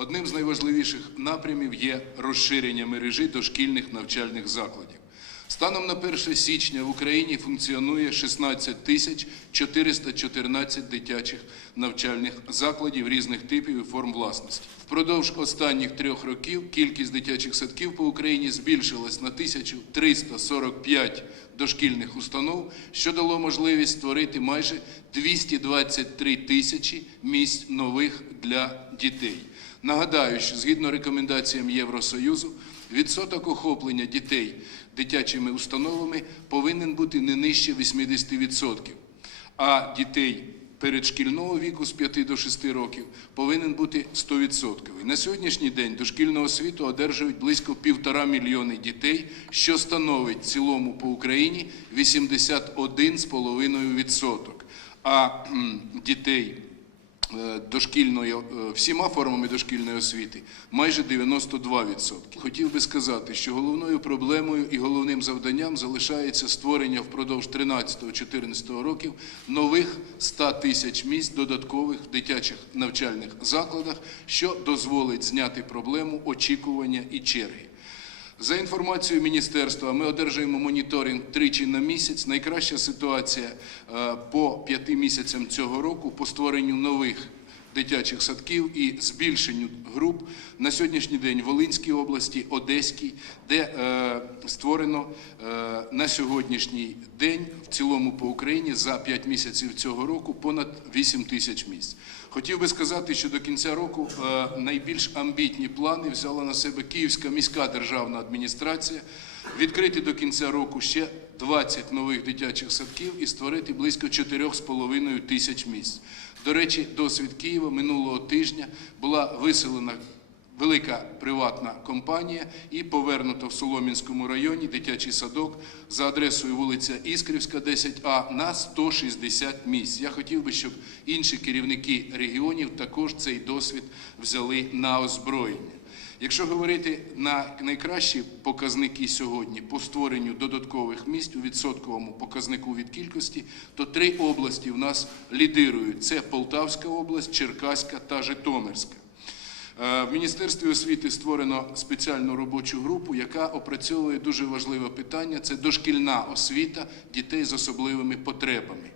Одним з найважливіших напрямів є розширення мережі дошкільних навчальних закладів. Станом на 1 січня в Україні функціонує 16 тисяч 414 дитячих навчальних закладів різних типів і форм власності. Впродовж останніх трьох років кількість дитячих садків по Україні збільшилась на 1345 дошкільних установ, що дало можливість створити майже 223 тисячі місць нових для дітей. Нагадаю, що згідно рекомендаціям Євросоюзу, відсоток охоплення дітей дитячими установами повинен бути не нижче 80%, а дітей передшкільного віку з 5 до 6 років повинен бути 100%. На сьогоднішній день дошкільну освіту одержують близько півтора мільйони дітей, що становить цілому по Україні 81,5%. А дітей дошкільної, е, всіма формами дошкільної освіти майже 92%. Хотів би сказати, що головною проблемою і головним завданням залишається створення впродовж 13-14 років нових 100 тисяч місць додаткових в дитячих навчальних закладах, що дозволить зняти проблему очікування і черги. За інформацією міністерства, ми одержуємо моніторинг тричі на місяць. Найкраща ситуація е, по п'яти місяцям цього року по створенню нових дитячих садків і збільшенню груп на сьогоднішній день в Волинській області, Одеській, де е, створено е, на сьогоднішній день в цілому по Україні за 5 місяців цього року понад 8 тисяч місць. Хотів би сказати, що до кінця року е, найбільш амбітні плани взяла на себе Київська міська державна адміністрація відкрити до кінця року ще 20 нових дитячих садків і створити близько 4,5 тисяч місць. До речі, досвід Києва минулого тижня була виселена велика приватна компанія і повернуто в Соломінському районі дитячий садок за адресою вулиця Іскрівська, 10А на 160 місць. Я хотів би, щоб інші керівники регіонів також цей досвід взяли на озброєння. Якщо говорити на найкращі показники сьогодні по створенню додаткових місць у відсотковому показнику від кількості, то три області в нас лідирують: це Полтавська область, Черкаська та Житомирська. Е, В Міністерстві освіти створено спеціальну робочу групу, яка опрацьовує дуже важливе питання це дошкільна освіта дітей з особливими потребами.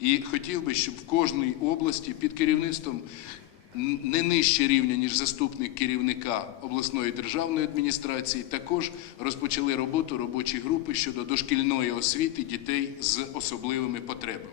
І хотів би, щоб в кожній області під керівництвом не нижче рівня, ніж заступник керівника обласної державної адміністрації, також розпочали роботу робочі групи щодо дошкільної освіти дітей з особливими потребами.